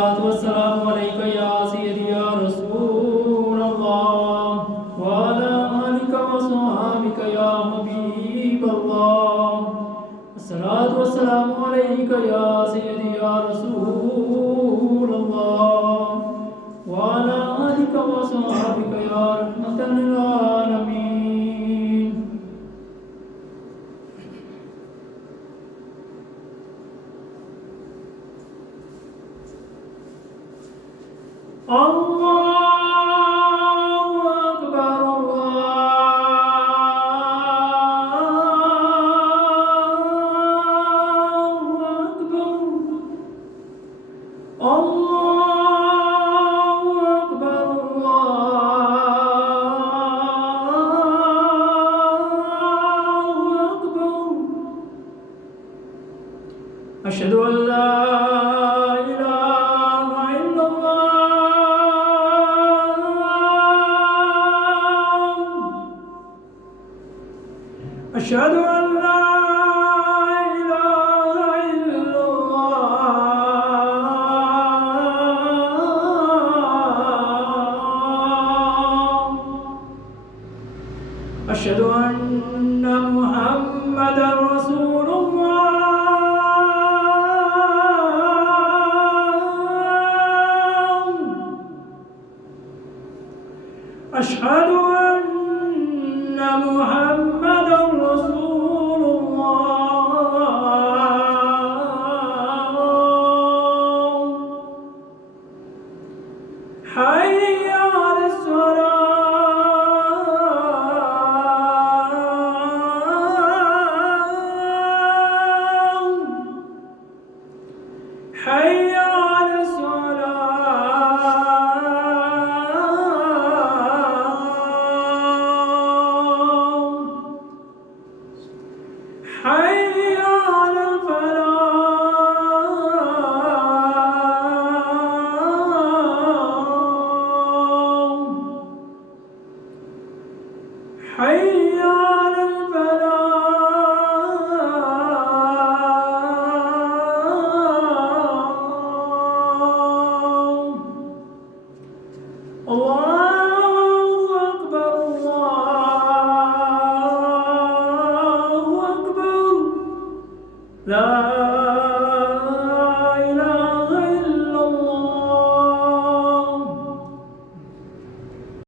والسلام عليك يا سيدي يا رسول الله وعلى آلك وصحابك يا حبيب الله. الصلاة والسلام عليك يا سيدي يا رسول الله وعلى آلك وصحابك يا رحمة للعالمين. الله أكبر الله أكبر الله أكبر الله أكبر. أشهد أن لا إله إلا الله. أشهد أن لا إله إلا الله. أشهد أن محمدا رسول الله. أشهد أن محمدا رسول الله. حي على الصلاة. حي على حي على الفلاح. حي على الفلاح. الله أكبر الله أكبر. لا